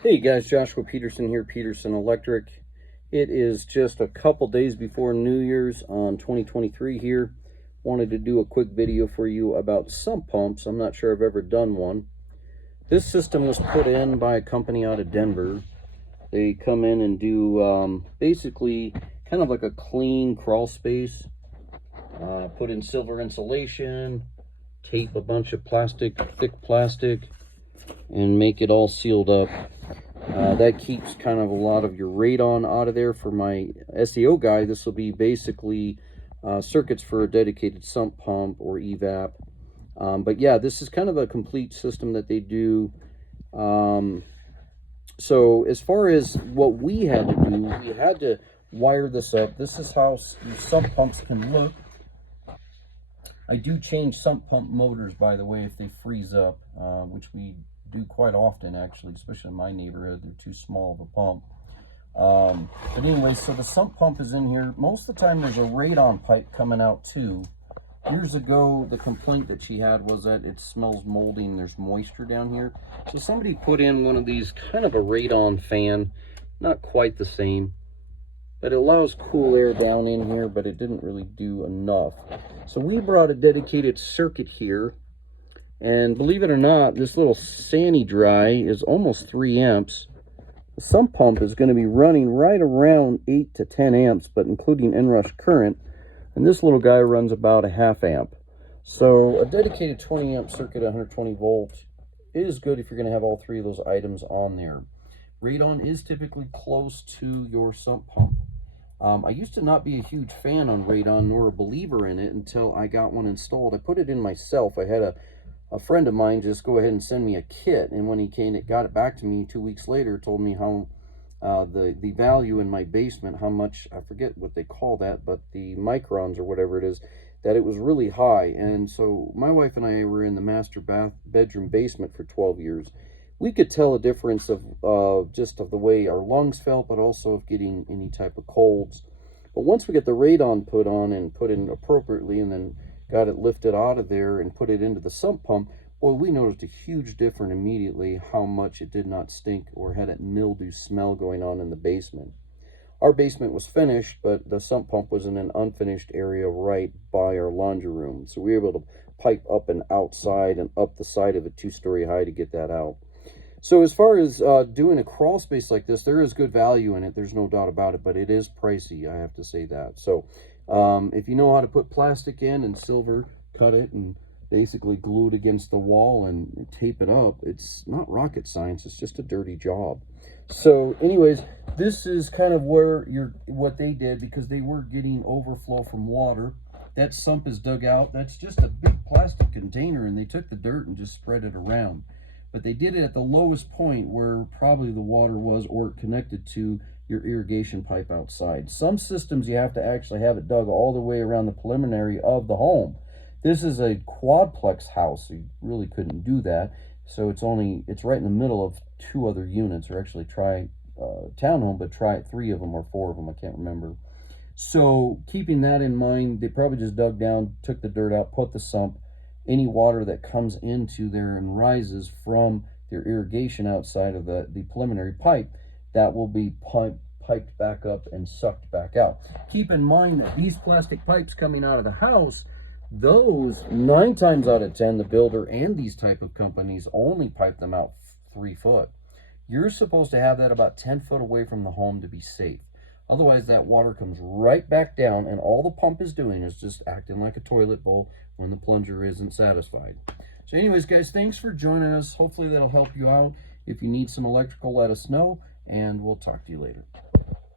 Hey guys, Joshua Peterson here, Peterson Electric. It is just a couple days before New Year's on 2023 here. Wanted to do a quick video for you about sump pumps. I'm not sure I've ever done one. This system was put in by a company out of Denver. They come in and do basically kind of like a clean crawl space. Put in silver insulation, tape a bunch of thick plastic, and make it all sealed up. That keeps kind of a lot of your radon out of there. For my SEO guy, this will be basically circuits for a dedicated sump pump or evap. But yeah, this is kind of a complete system that they do. So as far as what we had to do, we had to wire this up. This is how these sump pumps can look. I do change sump pump motors, by the way, if they freeze up, which we do quite often, actually, especially in my neighborhood. They're too small of a pump. But anyway, so the sump pump is in here. Most of the time there's a radon pipe coming out too. Years ago, the complaint that she had was that it smells moldy and there's moisture down here. So somebody put in one of these, kind of a radon fan, not quite the same, but it allows cool air down in here, but it didn't really do enough. So we brought a dedicated circuit here. And believe it or not, this little Sandy Dry is almost 3 amps. The sump pump is going to be running right around 8 to 10 amps, but including inrush current. And this little guy runs about a ½ amp. So a dedicated 20 amp circuit, 120 volt, is good if you're going to have all three of those items on there. Radon is typically close to your sump pump. I used to not be a huge fan on radon, nor a believer in it, until I got one installed. I put it in myself. I had a friend of mine just go ahead and send me a kit, and when he came and got it back to me 2 weeks later, told me how the value in my basement, how much, I forget what they call that, but the microns or whatever it is, that it was really high. And so my wife and I were in the master bedroom basement for 12 years. We could tell a difference of just of the way our lungs felt, but also of getting any type of colds. But once we get the radon put on and put in appropriately, and then got it lifted out of there and put it into the sump pump, boy, we noticed a huge difference immediately how much it did not stink or had that mildew smell going on in the basement. Our basement was finished, but the sump pump was in an unfinished area right by our laundry room. So we were able to pipe up and outside and up the side of it 2-story high to get that out. So as far as doing a crawl space like this, there is good value in it. There's no doubt about it, but it is pricey, I have to say that. So if you know how to put plastic in and silver, cut it and basically glue it against the wall and tape it up, it's not rocket science. It's just a dirty job. So anyways, this is kind of where what they did, because they were getting overflow from water. That sump is dug out. That's just a big plastic container, and they took the dirt and just spread it around. But they did it at the lowest point where probably the water was, or connected to your irrigation pipe outside. Some systems you have to actually have it dug all the way around the preliminary of the home. This is a quadplex house, so you really couldn't do that. So it's right in the middle of 2 other units, or actually townhome, but try 3 of them or 4 of them, I can't remember. So keeping that in mind, they probably just dug down, took the dirt out, put the sump. Any water that comes into there and rises from their irrigation outside of the preliminary pipe, that will be piped back up and sucked back out. Keep in mind that these plastic pipes coming out of the house, those 9 times out of 10, the builder and these type of companies only pipe them out 3 foot. You're supposed to have that about 10 foot away from the home to be safe. Otherwise, that water comes right back down, and all the pump is doing is just acting like a toilet bowl when the plunger isn't satisfied. So anyways, guys, thanks for joining us. Hopefully that'll help you out. If you need some electrical, let us know, and we'll talk to you later.